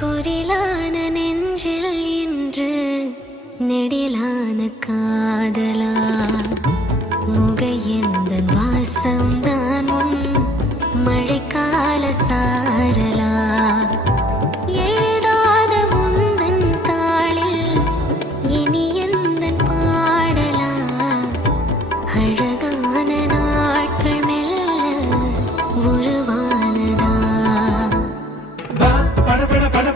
குரிலான நெஞ்சில் இன்று நெடிலான காதலா முக எந்த வாசம்தான் உன் மழைக்கால சாரலா எழுதாத முந்தன் தாளில் இனி எந்த பாடலா அழகான நாட்கள் மெல்ல உருவானதா பட பட பட